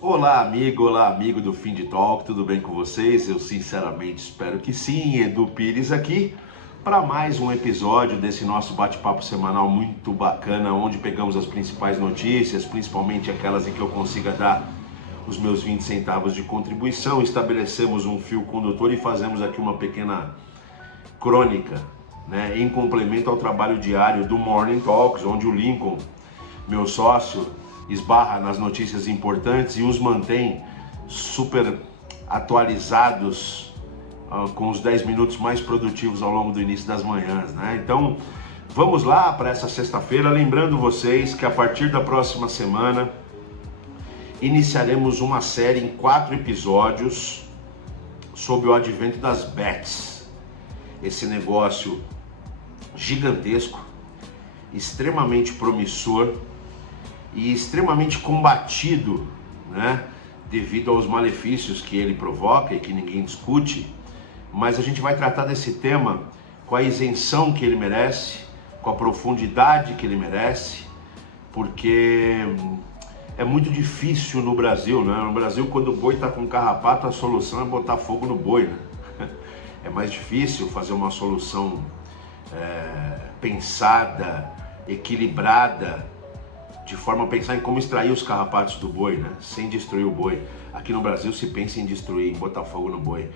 Olá amigo do Fim de Talk, tudo bem com vocês? Eu sinceramente espero que sim. Edu Pires aqui para mais um episódio desse nosso bate-papo semanal muito bacana, onde pegamos as principais notícias, principalmente aquelas em que eu consiga dar os meus 20 centavos de contribuição, estabelecemos um fio condutor e fazemos aqui uma pequena crônica, né, em complemento ao trabalho diário do Morning Talks, onde o Lincoln, meu sócio, esbarra nas notícias importantes e os mantém super atualizados com os 10 minutos mais produtivos ao longo do início das manhãs, né? Então, vamos lá para essa sexta-feira, lembrando vocês que a partir da próxima semana iniciaremos uma série em 4 episódios sobre o advento das bets. Esse negócio gigantesco, extremamente promissor e extremamente combatido, né, devido aos malefícios que ele provoca e que ninguém discute, mas a gente vai tratar desse tema com a isenção que ele merece, com a profundidade que ele merece, porque é muito difícil no Brasil, né? No Brasil, quando o boi está com carrapato, a solução é botar fogo no boi, né? É mais difícil fazer uma solução pensada, equilibrada, de forma a pensar em como extrair os carrapatos do boi, né? Sem destruir o boi. Aqui no Brasil se pensa em destruir, em botar fogo no boi.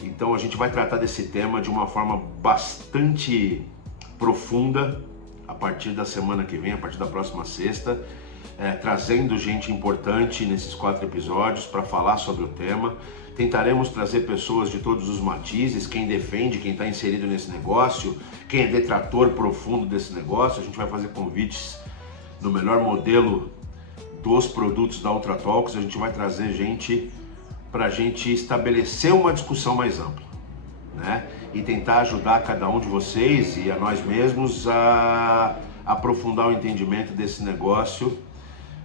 Então a gente vai tratar desse tema de uma forma bastante profunda a partir da semana que vem, a partir da próxima sexta, trazendo gente importante nesses 4 episódios para falar sobre o tema. Tentaremos trazer pessoas de todos os matizes, quem defende, quem está inserido nesse negócio, quem é detrator profundo desse negócio. A gente vai fazer convites no melhor modelo dos produtos da Ultra Talks. A gente vai trazer gente para a gente estabelecer uma discussão mais ampla, né? E tentar ajudar cada um de vocês e a nós mesmos a aprofundar o entendimento desse negócio,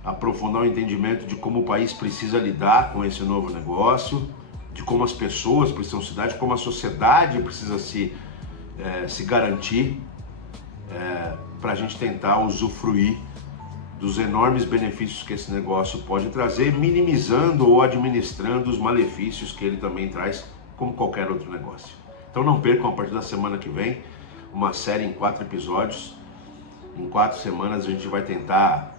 aprofundar o entendimento de como o país precisa lidar com esse novo negócio, de como as pessoas precisam se dar, de como a sociedade precisa se garantir, para a gente tentar usufruir dos enormes benefícios que esse negócio pode trazer, minimizando ou administrando os malefícios que ele também traz, como qualquer outro negócio. Então não percam, a partir da semana que vem, uma série em 4 episódios. Em 4 semanas a gente vai tentar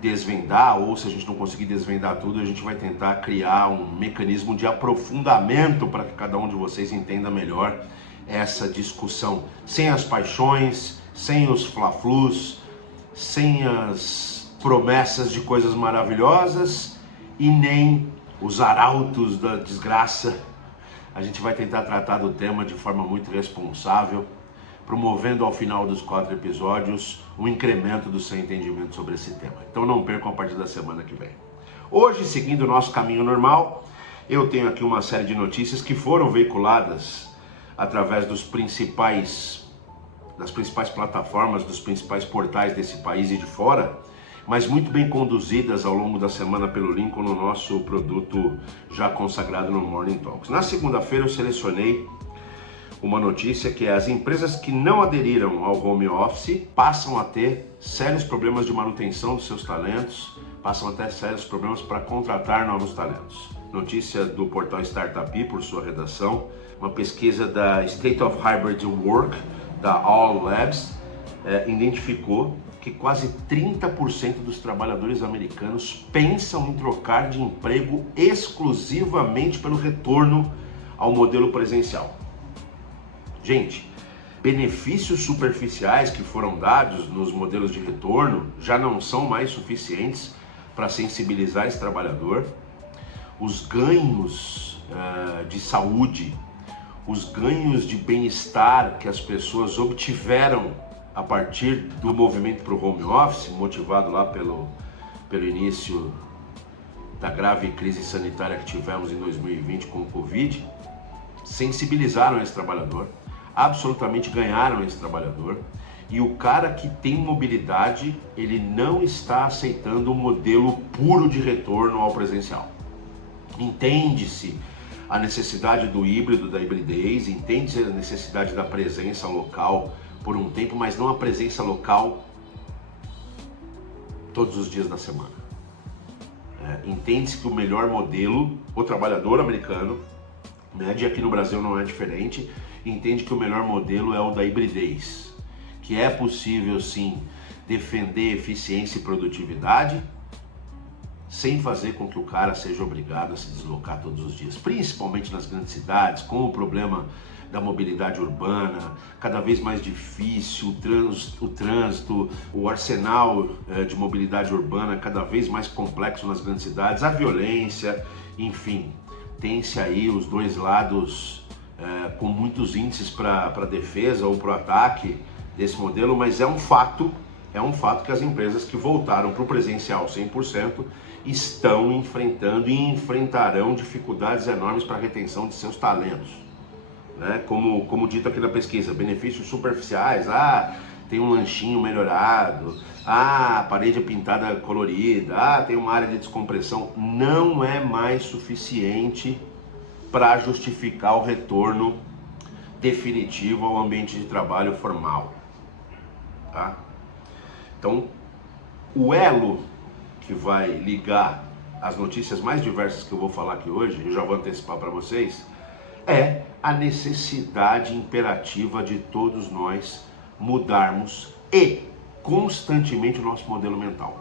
desvendar, ou se a gente não conseguir desvendar tudo, a gente vai tentar criar um mecanismo de aprofundamento para que cada um de vocês entenda melhor essa discussão, sem as paixões, sem os fla-flus, sem as promessas de coisas maravilhosas e nem os arautos da desgraça. A gente vai tentar tratar do tema de forma muito responsável, promovendo ao final dos 4 episódios um incremento do seu entendimento sobre esse tema. Então não percam a partir da semana que vem. Hoje, seguindo o nosso caminho normal, eu tenho aqui uma série de notícias que foram veiculadas através das principais plataformas, dos principais portais desse país e de fora, mas muito bem conduzidas ao longo da semana pelo Lincoln no nosso produto já consagrado no Morning Talks. Na segunda-feira eu selecionei uma notícia que é: as empresas que não aderiram ao home office passam a ter sérios problemas de manutenção dos seus talentos, passam a ter sérios problemas para contratar novos talentos. Notícia do portal Startup, por sua redação, uma pesquisa da State of Hybrid Work, da All Labs, identificou que quase 30% dos trabalhadores americanos pensam em trocar de emprego exclusivamente pelo retorno ao modelo presencial. Gente, benefícios superficiais que foram dados nos modelos de retorno já não são mais suficientes para sensibilizar esse trabalhador. Os ganhos de saúde, os ganhos de bem-estar que as pessoas obtiveram a partir do movimento para o home office, motivado lá pelo início da grave crise sanitária que tivemos em 2020 com o Covid, sensibilizaram esse trabalhador, absolutamente ganharam esse trabalhador, e o cara que tem mobilidade, ele não está aceitando um modelo puro de retorno ao presencial. Entende-se a necessidade do híbrido, da hibridez, entende-se a necessidade da presença local por um tempo, mas não a presença local todos os dias da semana. Entende-se que o melhor modelo, o trabalhador americano, média aqui no Brasil não é diferente, entende que o melhor modelo é o da hibridez, que é possível sim defender eficiência e produtividade sem fazer com que o cara seja obrigado a se deslocar todos os dias, principalmente nas grandes cidades, com o problema da mobilidade urbana, cada vez mais difícil, o trânsito, o arsenal de mobilidade urbana cada vez mais complexo nas grandes cidades, a violência, enfim, tem-se aí os dois lados com muitos índices para defesa ou para o ataque desse modelo, mas é um fato que as empresas que voltaram para o presencial 100% estão enfrentando e enfrentarão dificuldades enormes para a retenção de seus talentos. Né? Como dito aqui na pesquisa, benefícios superficiais, tem um lanchinho melhorado, a parede é pintada colorida, tem uma área de descompressão, não é mais suficiente para justificar o retorno definitivo ao ambiente de trabalho formal. Tá? Então, o elo que vai ligar as notícias mais diversas que eu vou falar aqui hoje, eu já vou antecipar para vocês, é a necessidade imperativa de todos nós mudarmos e constantemente o nosso modelo mental.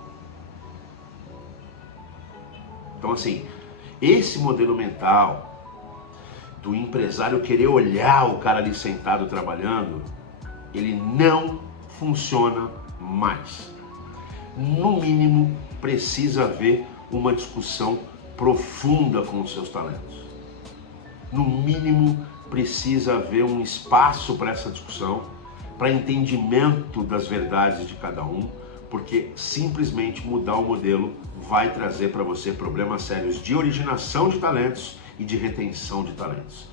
Então assim, esse modelo mental do empresário querer olhar o cara ali sentado trabalhando, ele não funciona mais. No mínimo, precisa haver uma discussão profunda com os seus talentos. No mínimo, precisa haver um espaço para essa discussão, para entendimento das verdades de cada um, porque simplesmente mudar o modelo vai trazer para você problemas sérios de originação de talentos e de retenção de talentos.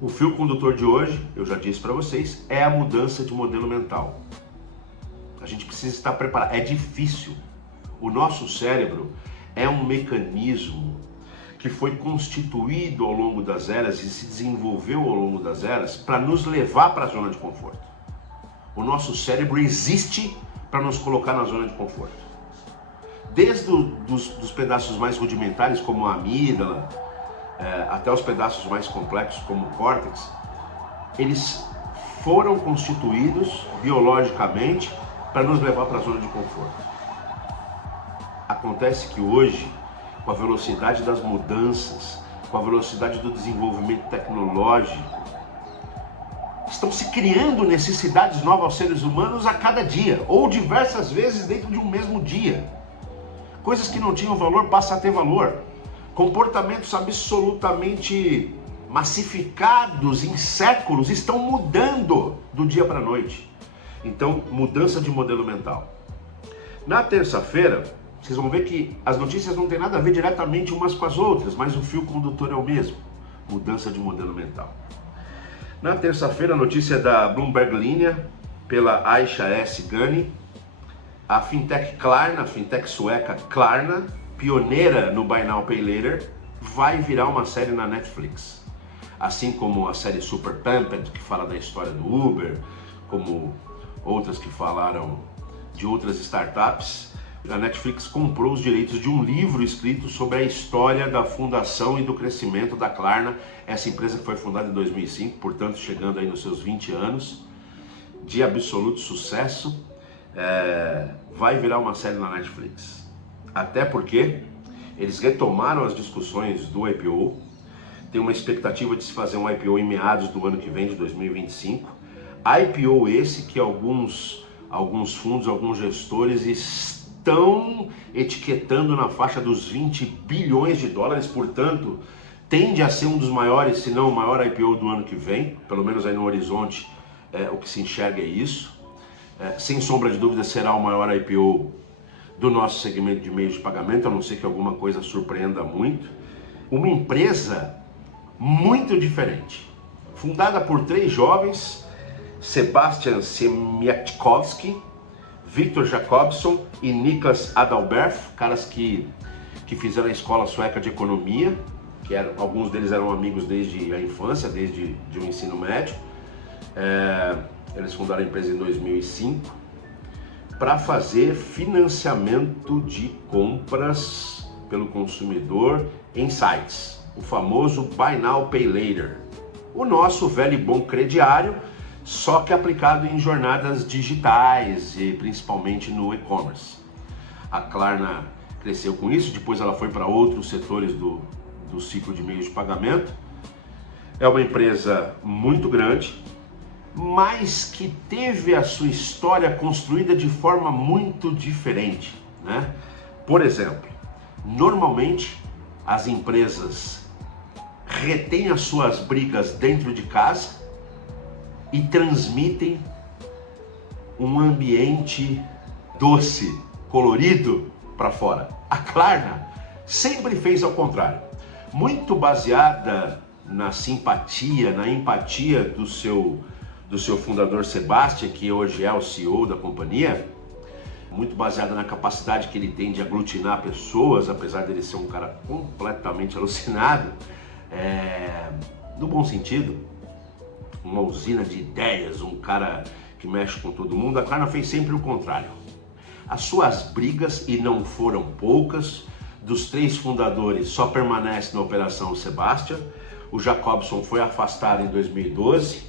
O fio condutor de hoje, eu já disse para vocês, é a mudança de modelo mental. A gente precisa estar preparado. É difícil. O nosso cérebro é um mecanismo que foi constituído ao longo das eras e se desenvolveu ao longo das eras para nos levar para a zona de conforto. O nosso cérebro existe para nos colocar na zona de conforto. Desde dos pedaços mais rudimentares, como a amígdala, até os pedaços mais complexos, como o córtex, eles foram constituídos biologicamente para nos levar para a zona de conforto. Acontece que hoje, com a velocidade das mudanças, com a velocidade do desenvolvimento tecnológico, estão se criando necessidades novas aos seres humanos a cada dia, ou diversas vezes dentro de um mesmo dia. Coisas que não tinham valor passam a ter valor. Comportamentos absolutamente massificados em séculos estão mudando do dia para a noite. Então, mudança de modelo mental. Na terça-feira, vocês vão ver que as notícias não têm nada a ver diretamente umas com as outras, mas o fio condutor é o mesmo. Mudança de modelo mental. Na terça-feira, a notícia é da Bloomberg Linha, pela Aisha S. Ghani. A fintech Klarna, a fintech sueca Klarna, pioneira no Buy Now Pay Later, vai virar uma série na Netflix. Assim como a série Super Pumped, que fala da história do Uber, como outras que falaram de outras startups, a Netflix comprou os direitos de um livro escrito sobre a história da fundação e do crescimento da Klarna, essa empresa que foi fundada em 2005, portanto chegando aí nos seus 20 anos, de absoluto sucesso, vai virar uma série na Netflix. Até porque eles retomaram as discussões do IPO, tem uma expectativa de se fazer um IPO em meados do ano que vem, de 2025. IPO esse que alguns fundos, alguns gestores estão etiquetando na faixa dos 20 bilhões de dólares, portanto, tende a ser um dos maiores, se não o maior IPO do ano que vem, pelo menos aí no horizonte, o que se enxerga é isso. Sem sombra de dúvida será o maior IPO do nosso segmento de meios de pagamento, a não ser que alguma coisa surpreenda muito. Uma empresa muito diferente, fundada por 3 jovens, Sebastian Siemiatkowski, Victor Jacobson e Niklas Adalbert, caras que fizeram a escola sueca de economia, alguns deles eram amigos desde a infância, desde o ensino médio. Eles fundaram a empresa em 2005 para fazer financiamento de compras pelo consumidor em sites, o famoso Buy Now, Pay Later. O nosso velho e bom crediário, só que aplicado em jornadas digitais e principalmente no e-commerce. A Klarna cresceu com isso, depois ela foi para outros setores do ciclo de meios de pagamento. É uma empresa muito grande, mas que teve a sua história construída de forma muito diferente, né? Por exemplo, normalmente as empresas retêm as suas brigas dentro de casa e transmitem um ambiente doce, colorido para fora. A Klarna sempre fez ao contrário, muito baseada na simpatia, na empatia do seu fundador Sebastian, que hoje é o CEO da companhia, muito baseada na capacidade que ele tem de aglutinar pessoas, apesar dele ser um cara completamente alucinado, no bom sentido, uma usina de ideias, um cara que mexe com todo mundo. A Klarna fez sempre o contrário. As suas brigas, e não foram poucas, dos 3 fundadores só permanece na operação o Sebastian. O Jacobson foi afastado em 2012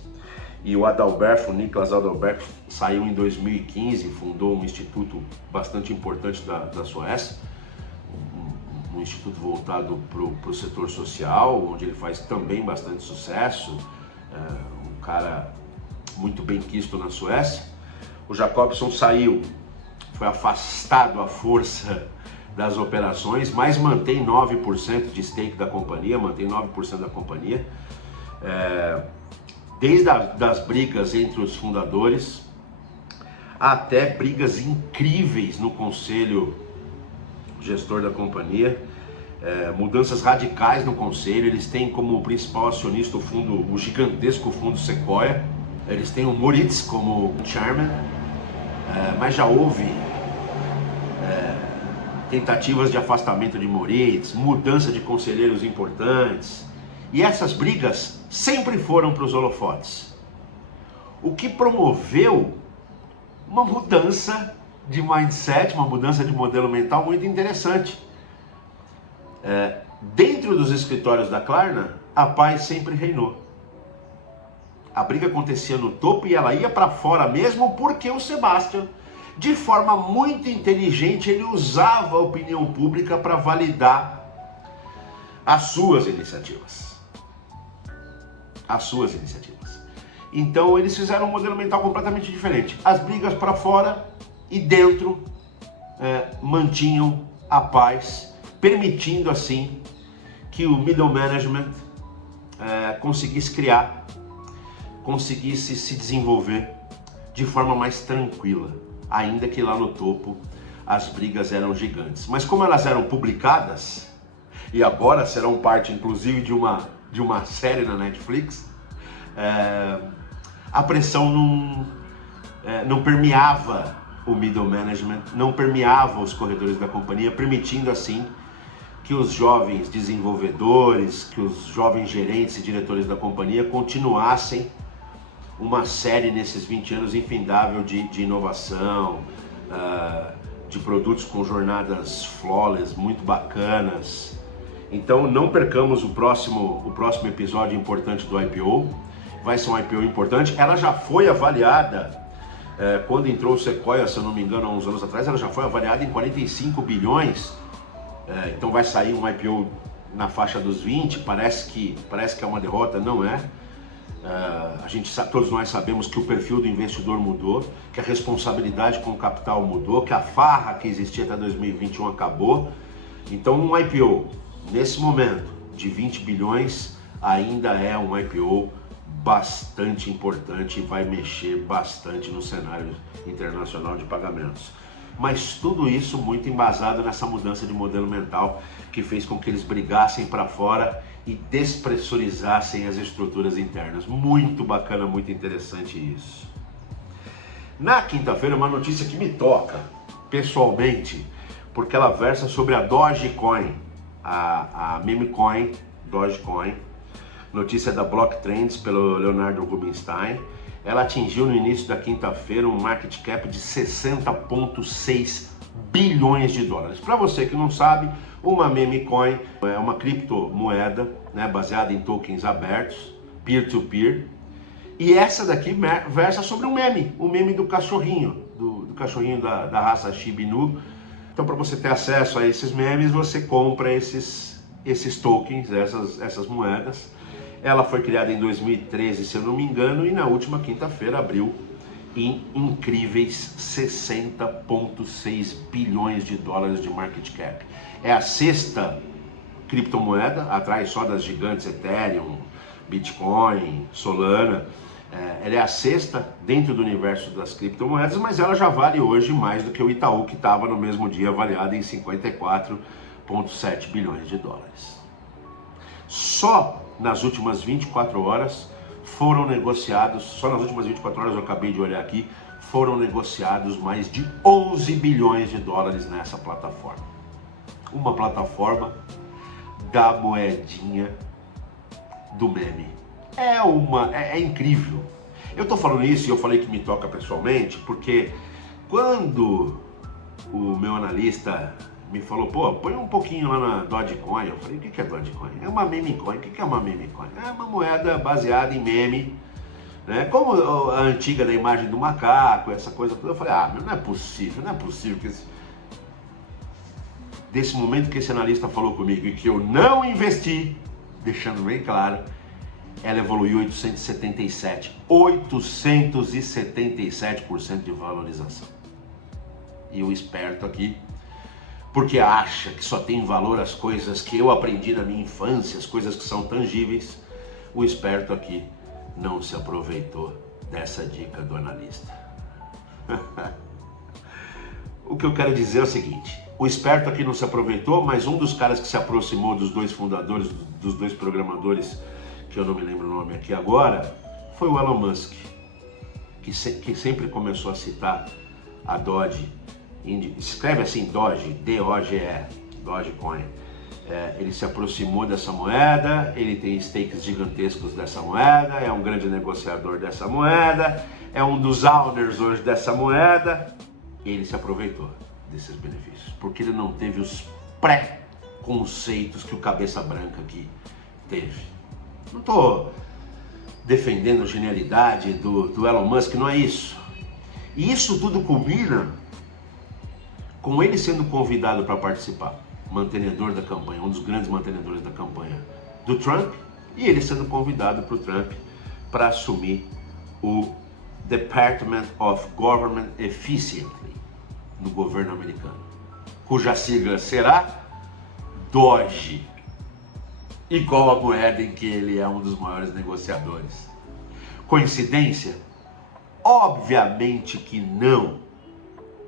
e o Adalberto, o Niklas Adalberto, saiu em 2015, fundou um instituto bastante importante da Suécia, um instituto voltado para o setor social, onde ele faz também bastante sucesso, um cara muito bem quisto na Suécia. O Jacobson saiu, foi afastado à força das operações, mas mantém 9% de stake da companhia, mantém 9% da companhia. Desde das brigas entre os fundadores, até brigas incríveis no conselho gestor da companhia, mudanças radicais no conselho. Eles têm como principal acionista o gigantesco fundo Sequoia, eles têm o Moritz como chairman, mas já houve tentativas de afastamento de Moritz, mudança de conselheiros importantes, e essas brigas sempre foram para os holofotes, o que promoveu uma mudança de mindset, uma mudança de modelo mental muito interessante. Dentro dos escritórios da Klarna, a paz sempre reinou. A briga acontecia no topo e ela ia para fora mesmo, porque o Sebastian, de forma muito inteligente, ele usava a opinião pública para validar as suas iniciativas. Então eles fizeram um modelo mental completamente diferente. As brigas para fora e dentro mantinham a paz, permitindo assim que o middle management conseguisse criar, conseguisse se desenvolver de forma mais tranquila, ainda que lá no topo as brigas eram gigantes. Mas como elas eram publicadas, e agora serão parte inclusive de uma série na Netflix, a pressão não permeava o middle management, não permeava os corredores da companhia, permitindo assim que os jovens desenvolvedores, que os jovens gerentes e diretores da companhia continuassem uma série nesses 20 anos infindável de inovação, de produtos com jornadas flawless, muito bacanas. Então não percamos o próximo episódio importante do IPO, vai ser um IPO importante. Ela já foi avaliada, quando entrou o Sequoia, se eu não me engano, há uns anos atrás, ela já foi avaliada em 45 bilhões, então vai sair um IPO na faixa dos 20, parece que é uma derrota, não é. Todos nós sabemos que o perfil do investidor mudou, que a responsabilidade com o capital mudou, que a farra que existia até 2021 acabou. Então um IPO, nesse momento, de 20 bilhões, ainda é um IPO bastante importante e vai mexer bastante no cenário internacional de pagamentos. Mas tudo isso muito embasado nessa mudança de modelo mental que fez com que eles brigassem para fora e despressurizassem as estruturas internas. Muito bacana, muito interessante isso. Na quinta-feira, uma notícia que me toca pessoalmente, porque ela versa sobre a Dogecoin, a meme coin, Dogecoin, notícia da Block Trends pelo Leonardo Rubinstein. Ela atingiu no início da quinta-feira um market cap de 60,6 bilhões de dólares. Para você que não sabe, uma meme coin é uma criptomoeda, né, baseada em tokens abertos, peer-to-peer, e essa daqui versa sobre um meme, o meme do cachorrinho, do cachorrinho da raça Shiba Inu. Então, para você ter acesso a esses memes, você compra esses tokens, essas moedas. Ela foi criada em 2013, se eu não me engano, e na última quinta-feira abriu em incríveis 60,6 bilhões de dólares de market cap. É a sexta criptomoeda, atrás só das gigantes Ethereum, Bitcoin, Solana. Ela é a sexta dentro do universo das criptomoedas, mas ela já vale hoje mais do que o Itaú, que estava no mesmo dia avaliado em 54,7 bilhões de dólares. Só nas últimas 24 horas foram negociados, só nas últimas 24 horas, eu acabei de olhar aqui, foram negociados mais de 11 bilhões de dólares nessa plataforma. Uma plataforma da moedinha do meme. É incrível. Eu tô falando isso e eu falei que me toca pessoalmente, porque quando o meu analista me falou, pô, põe um pouquinho lá na Dogecoin, eu falei, o que é Dogecoin? É uma meme coin. O que é uma meme coin? É uma moeda baseada em meme, né? Como a antiga da imagem do macaco, essa coisa toda. Eu falei, não é possível que desse momento que esse analista falou comigo e que eu não investi, deixando bem claro, ela evoluiu 877% de valorização. E o esperto aqui, porque acha que só tem valor as coisas que eu aprendi na minha infância, as coisas que são tangíveis, o esperto aqui não se aproveitou dessa dica do analista. O que eu quero dizer é o seguinte, o esperto aqui não se aproveitou, mas um dos caras que se aproximou dos dois fundadores, dos dois programadores, que eu não me lembro o nome aqui agora, foi o Elon Musk, que sempre começou a citar a Doge, escreve assim Doge, D-O-G-E, Dogecoin. Ele se aproximou dessa moeda, ele tem stakes gigantescos dessa moeda, é um grande negociador dessa moeda, é um dos owners hoje dessa moeda, e ele se aproveitou desses benefícios, porque ele não teve os pré-conceitos que o cabeça branca aqui teve. Não estou defendendo a genialidade do Elon Musk, não é isso. E isso tudo culmina com ele sendo convidado para participar, mantenedor da campanha, um dos grandes mantenedores da campanha do Trump, e ele sendo convidado para o Trump para assumir o Department of Government Efficiency no governo americano, cuja sigla será Doge, igual a moeda em que ele é um dos maiores negociadores. Coincidência? Obviamente que não.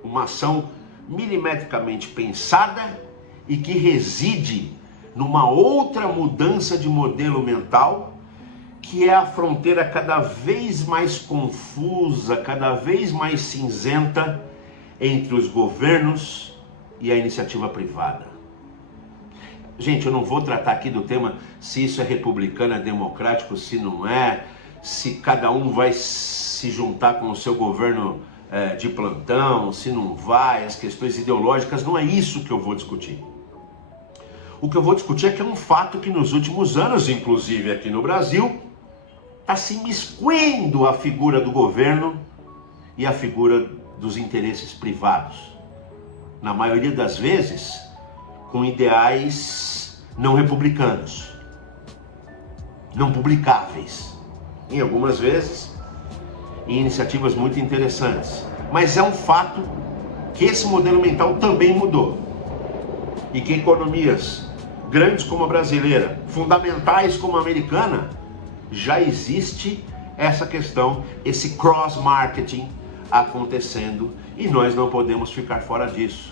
Uma ação milimetricamente pensada e que reside numa outra mudança de modelo mental, que é a fronteira cada vez mais confusa, cada vez mais cinzenta entre os governos e a iniciativa privada. Gente, eu não vou tratar aqui do tema se isso é republicano, é democrático, se não é, se cada um vai se juntar com o seu governo de plantão, se não vai, as questões ideológicas, não é isso que eu vou discutir. O que eu vou discutir é que é um fato que nos últimos anos, inclusive aqui no Brasil, está se imiscuindo a figura do governo e a figura dos interesses privados. Na maioria das vezes, com ideais não republicanos, não publicáveis. Em algumas vezes, em iniciativas muito interessantes. Mas é um fato que esse modelo mental também mudou. E que economias grandes como a brasileira, fundamentais como a americana, já existe essa questão, esse cross-marketing acontecendo, e nós não podemos ficar fora disso.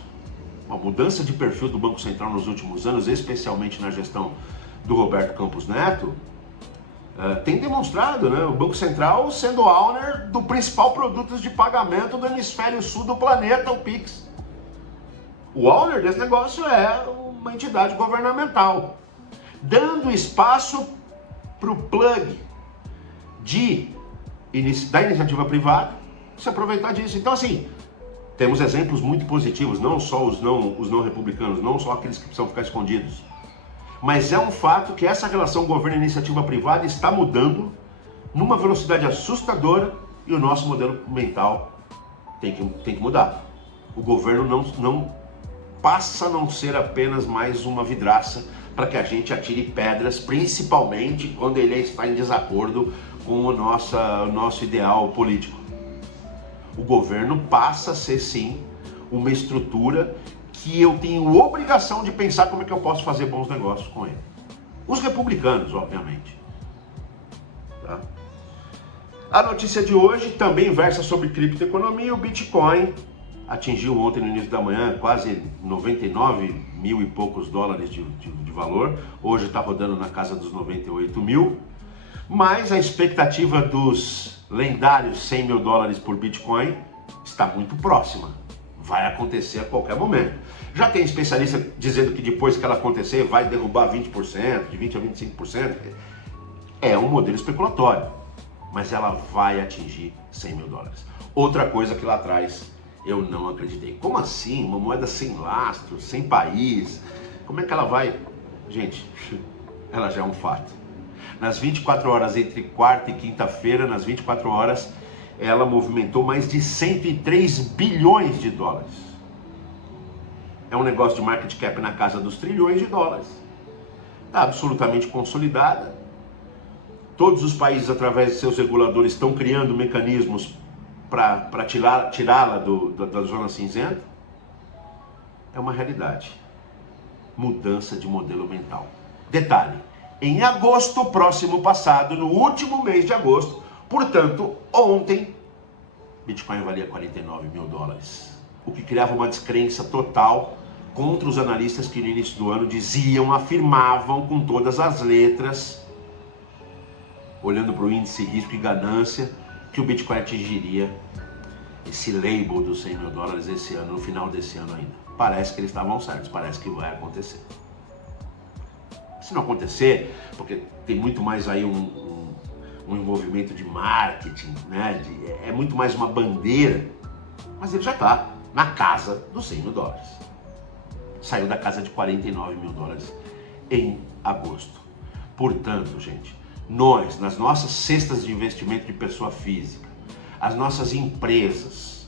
Uma mudança de perfil do Banco Central nos últimos anos, especialmente na gestão do Roberto Campos Neto, tem demonstrado, né, o Banco Central sendo owner do principal produto de pagamento do hemisfério sul do planeta, o Pix. O owner desse negócio é uma entidade governamental, dando espaço para o plug da iniciativa privada se aproveitar disso. Então, assim, Temos exemplos muito positivos, não só os não republicanos, não só aqueles que precisam ficar escondidos. Mas é um fato que essa relação governo-iniciativa privada está mudando numa velocidade assustadora e o nosso modelo mental tem que mudar. O governo não passa a não ser apenas mais uma vidraça para que a gente atire pedras, principalmente quando ele está em desacordo com o nosso ideal político. O governo passa a ser, sim, uma estrutura que eu tenho obrigação de pensar como é que eu posso fazer bons negócios com ele. Os republicanos, obviamente. Tá? A notícia de hoje também versa sobre criptoeconomia. O Bitcoin atingiu ontem no início da manhã quase 99 mil e poucos dólares de valor. Hoje está rodando na casa dos 98 mil. Mas a expectativa dos lendários 100 mil dólares por Bitcoin está muito próxima. Vai acontecer a qualquer momento. Já tem especialista dizendo que depois que ela acontecer vai derrubar 20%, de 20% a 25%. É um modelo especulatório, mas ela vai atingir 100 mil dólares. Outra coisa que lá atrás eu não acreditei. Como assim? Uma moeda sem lastro, sem país? Como é que ela vai? Gente, ela já é um fato. Nas 24 horas entre quarta e quinta-feira, nas 24 horas, ela movimentou mais de 103 bilhões de dólares. É um negócio de market cap na casa dos trilhões de dólares. Está absolutamente consolidada. Todos os países, através de seus reguladores, estão criando mecanismos para tirá-la da zona cinzenta. É uma realidade. Mudança de modelo mental. Detalhe, em agosto próximo passado, no último mês de agosto, portanto, ontem, Bitcoin valia 49 mil dólares. O que criava uma descrença total contra os analistas que no início do ano afirmavam com todas as letras, olhando para o índice risco e ganância, que o Bitcoin atingiria esse label dos 100 mil dólares esse ano, no final desse ano ainda. Parece que eles estavam certos, parece que vai acontecer. Se não acontecer, porque tem muito mais aí um envolvimento de marketing, né? É muito mais uma bandeira, mas ele já está na casa dos 100 mil dólares. Saiu da casa de 49 mil dólares em agosto. Portanto, gente, nós, nas nossas cestas de investimento de pessoa física, as nossas empresas,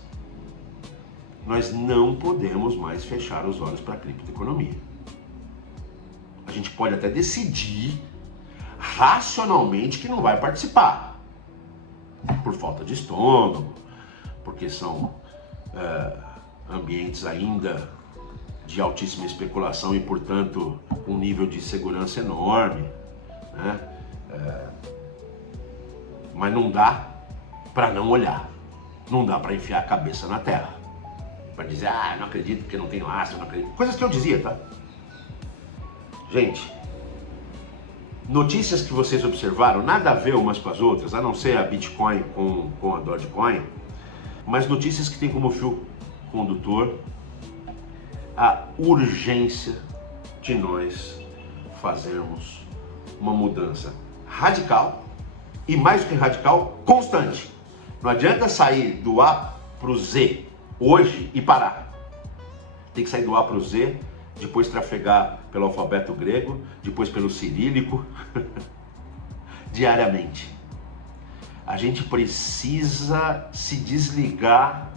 nós não podemos mais fechar os olhos para a criptoeconomia. A gente pode até decidir racionalmente que não vai participar, por falta de estômago, porque são ambientes ainda de altíssima especulação e, portanto, um nível de segurança enorme, né? Mas não dá para não olhar, não dá para enfiar a cabeça na terra, para dizer, não acredito porque não tem lastro, não acredito. Coisas que eu dizia, tá? Gente, notícias que vocês observaram, nada a ver umas com as outras, a não ser a Bitcoin com a Dogecoin, mas notícias que têm como fio condutor a urgência de nós fazermos uma mudança radical e, mais do que radical, constante. Não adianta sair do A para o Z hoje e parar. Tem que sair do A para o Z, depois trafegar pelo alfabeto grego, depois pelo cirílico, diariamente. A gente precisa se desligar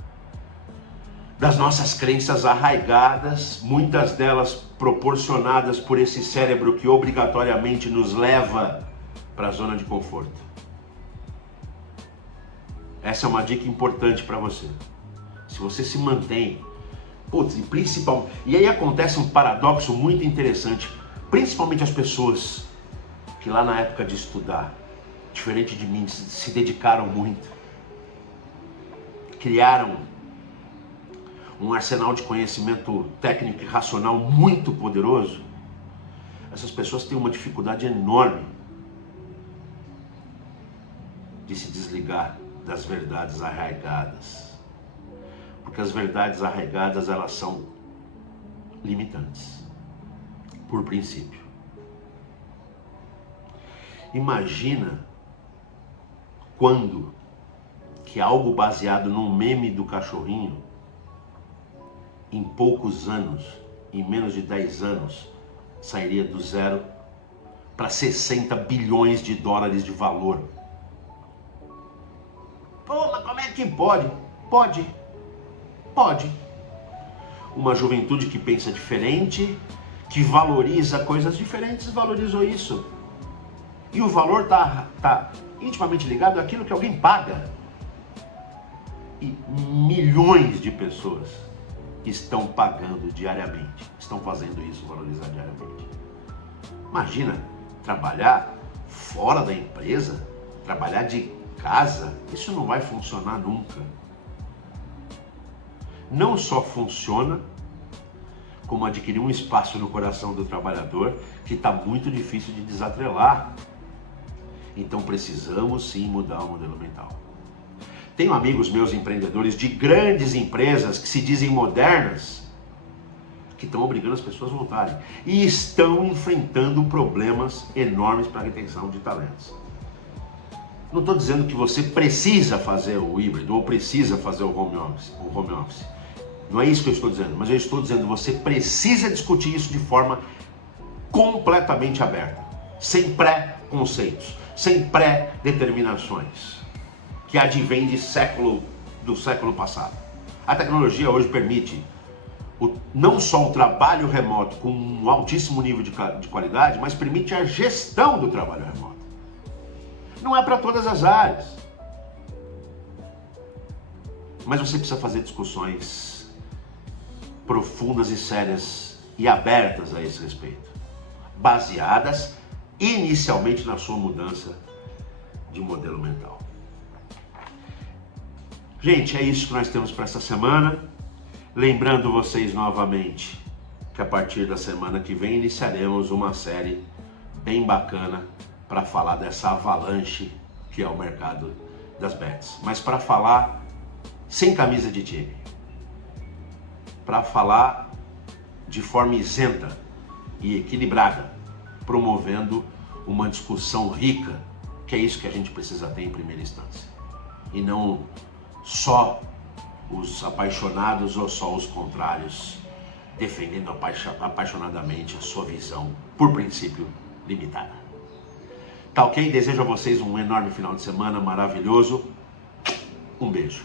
das nossas crenças arraigadas, muitas delas proporcionadas por esse cérebro que obrigatoriamente nos leva para a zona de conforto. Essa é uma dica importante para você. Se você se mantém, e aí acontece um paradoxo muito interessante, principalmente as pessoas que lá na época de estudar, diferente de mim, se dedicaram muito, criaram um arsenal de conhecimento técnico e racional muito poderoso. Essas pessoas têm uma dificuldade enorme de se desligar das verdades arraigadas. Porque as verdades arraigadas, elas são limitantes, por princípio. Imagina quando que algo baseado num meme do cachorrinho em poucos anos, em menos de 10 anos, sairia do zero para 60 bilhões de dólares de valor. Pô, mas como é que pode? Pode. Uma juventude que pensa diferente, que valoriza coisas diferentes, valorizou isso. E o valor tá intimamente ligado àquilo que alguém paga. E milhões de pessoas estão pagando diariamente, estão fazendo isso, valorizar diariamente. Imagina trabalhar fora da empresa, trabalhar de casa, isso não vai funcionar nunca. Não só funciona, como adquirir um espaço no coração do trabalhador que está muito difícil de desatrelar. Então precisamos sim mudar o modelo mental. Tenho amigos meus empreendedores de grandes empresas que se dizem modernas, que estão obrigando as pessoas a voltarem e estão enfrentando problemas enormes para a retenção de talentos. Não estou dizendo que você precisa fazer o híbrido ou precisa fazer o home office. Não é isso que eu estou dizendo, mas eu estou dizendo que você precisa discutir isso de forma completamente aberta, sem pré-conceitos, sem pré-determinações que advém do século passado. A tecnologia hoje permite não só um trabalho remoto com um altíssimo nível de qualidade, mas permite a gestão do trabalho remoto. Não é para todas as áreas. Mas você precisa fazer discussões profundas e sérias e abertas a esse respeito, baseadas inicialmente na sua mudança de modelo mental. Gente, é isso que nós temos para essa semana. Lembrando vocês novamente que a partir da semana que vem iniciaremos uma série bem bacana para falar dessa avalanche que é o mercado das bets. Mas para falar sem camisa de time, para falar de forma isenta e equilibrada, promovendo uma discussão rica, que é isso que a gente precisa ter em primeira instância. E não só os apaixonados ou só os contrários defendendo apaixonadamente a sua visão, por princípio, limitada. Tá ok? Desejo a vocês um enorme final de semana maravilhoso. Um beijo.